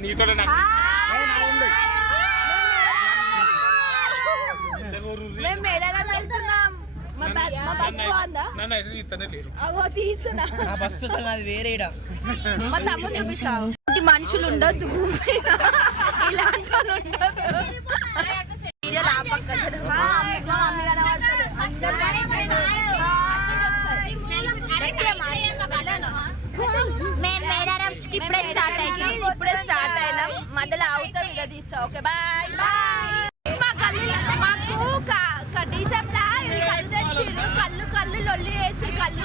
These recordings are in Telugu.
మేము మేడారం వెళ్తున్నాం. మా తమ్ముడు చూపిస్తావు. మనుషులు ఉండొద్దు భూమి మీద, ఇలాంటి వాళ్ళు ఉండొద్దు. ఇప్పుడే స్టార్ట్ అయినాం. మధ్యలో అవుతాం, ఇక తీస్తాం. Okay bye bye. మాకు డీసెంట్ కళ్ళు తెచ్చిర్రు, కళ్ళు లొల్లి వేసి కళ్ళు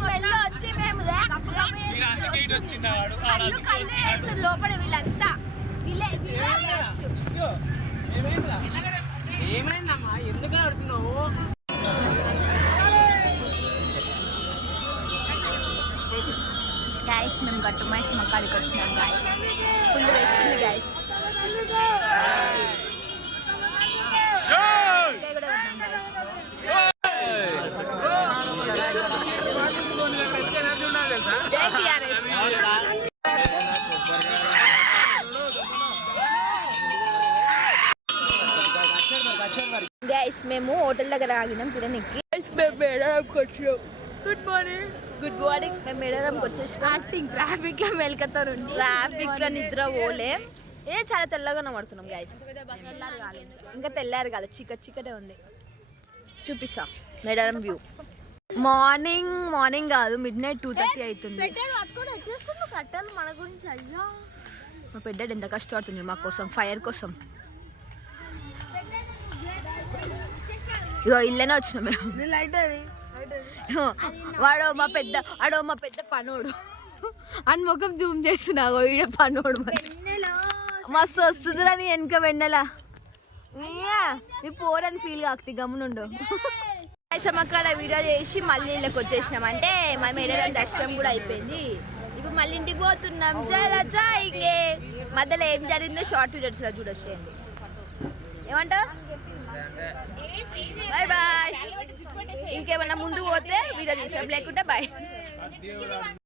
స్మెల్ వచ్చి మేము కళ్ళు వేసి లోపల వీళ్ళంతా ఏమైందమ్మా, ఎందుకు అడుగుతున్నావు? గైస్ మేము గట్టుమైస్ మకాడికి వచ్చినాం. గైస్ ఫుల్ వేస్తుంది గైస్. గైస్ మేము హోటల్ దగ్గర ఆగినాం తిననికి. మేము మేడారంకి వచ్చినాం. Good morning. మేము మేడారంకి వచ్చేసినాం. ట్రాఫిక్ లో మెలకతారు, ట్రాఫిక్ లో నిద్ర పోలే. చాలా తెల్లగా కనబడుతున్నాం గైస్. ఇంకా తెల్లారు కాదు, చీకటే ఉంది. చూపిస్తా మేడారం వ్యూ. మార్నింగ్ కాదు, midnight 2:30 అవుతుంది. మన గురించి అయ్యా మా పెద్దాడు ఎంత కష్టపడుతుంది మా కోసం, ఫైర్ కోసం. ఇగో ఇల్లనే వచ్చినాం మేము. వాడో మా పెద్ద పనోడు అని ముఖం జూమ్ చేస్తున్నా. ఈడ పనోడు మస్తు వస్తుందిరా నీ వెనక వెన్నెలా. మీ పోరని ఫీల్ కాక్తి గమ్మునుండు. అక్కడ వీడియో చేసి మళ్ళీ ఇళ్ళకి వచ్చేసినాం. అంటే మా మేడారం దర్శనం కూడా అయిపోయింది. ఇప్పుడు మళ్ళీ ఇంటికి పోతున్నాం. ఇంకే మధ్యలో ఏం జరిగిందో షార్ట్ వీడియోస్ లో చూడొచ్చేయండి. ఏమంటావు? Bye bye. ఇంకేమన్నా ముందు పోతే వీడియో తీసాం, లేకుంటే బాయ్.